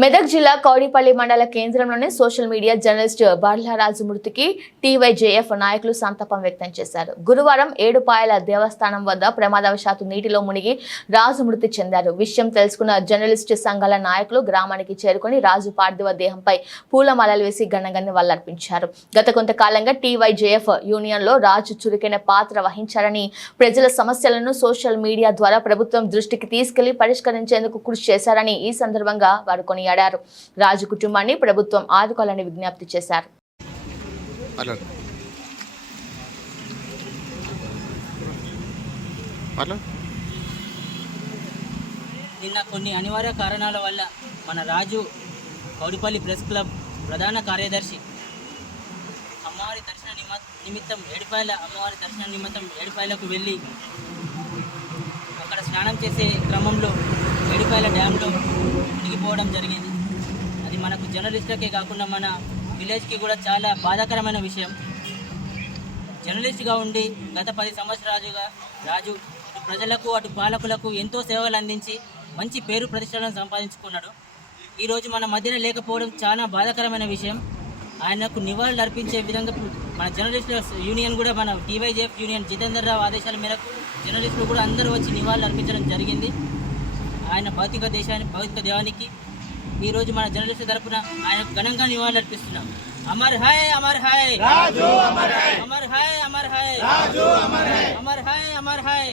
మెదక్ జిల్లా కౌడిపల్లి మండల కేంద్రంలోని సోషల్ మీడియా జర్నలిస్ట్ బార్లరాజు మృతికి టీవైజేఎఫ్ నాయకులు సంతాపం వ్యక్తం చేశారు. గురువారం ఏడుపాయల దేవస్థానం వద్ద ప్రమాదవశాత్తు నీటిలో మునిగి రాజు మృతి చెందారు. విషయం తెలుసుకున్న జర్నలిస్ట్ సంఘాల నాయకులు గ్రామానికి చేరుకుని రాజు పార్థివ దేహంపై పూలమాలలు వేసి ఘనంగా నివాళులర్పించారు. గత కొంతకాలంగా టీవైజేఎఫ్ యూనియన్లో రాజు చురుకైన పాత్ర వహించారని, ప్రజల సమస్యలను సోషల్ మీడియా ద్వారా ప్రభుత్వం దృష్టికి తీసుకెళ్లి పరిష్కరించేందుకు కృషి చేశారని ఈ సందర్భంగా వారు కొనియాడారు. రాజు కుటుంబాన్ని ప్రభుత్వం ఆదుకోవాలని విజ్ఞప్తి చేశారు. నిన్న కొన్ని అనివార్య కారణాల వల్ల మన రాజు కౌడిపల్లి ప్రెస్ క్లబ్ ప్రధాన కార్యదర్శి అమ్మవారి దర్శన నిమిత్తం ఏడుపాయల అమ్మవారి దర్శన నిమిత్తం ఏడుపాయలకు వెళ్ళి అక్కడ స్నానం చేసే క్రమంలో ఏడుపాయల డ్యాంలో మునిగిపోవడం జరిగింది. అది మనకు జర్నలిస్టులకే కాకుండా మన విలేజ్కి కూడా చాలా బాధాకరమైన విషయం. జర్నలిస్ట్గా ఉండి గత 10 సంవత్సరాలుగా రాజు అటు ప్రజలకు అటు పాలకులకు ఎంతో సేవలు అందించి మంచి పేరు ప్రతిష్టలను సంపాదించుకున్నాడు. ఈరోజు మన మధ్యన లేకపోవడం చాలా బాధాకరమైన విషయం. ఆయనకు నివాళులు అర్పించే విధంగా మన జర్నలిస్టుల యూనియన్ కూడా మన టీవైజేఎఫ్ యూనియన్ జితేందర్ రావు ఆదేశాల మేరకు జర్నలిస్టులు కూడా అందరూ వచ్చి నివాళులు అర్పించడం జరిగింది. ఆయన భౌతిక దేవానికి ఈరోజు మన జర్నలిస్టు తరపున ఆయన ఘనంగా నివాళులు అర్పిస్తున్నాం. అమర్ హాయ్ అమర్ హాయ్ రాజు, అమర్ హాయ్ అమర్ హాయ్ అమర్ హాయ్ రాజు, అమర్ హాయ్ అమర్ హాయ్ అమర్ హాయ్.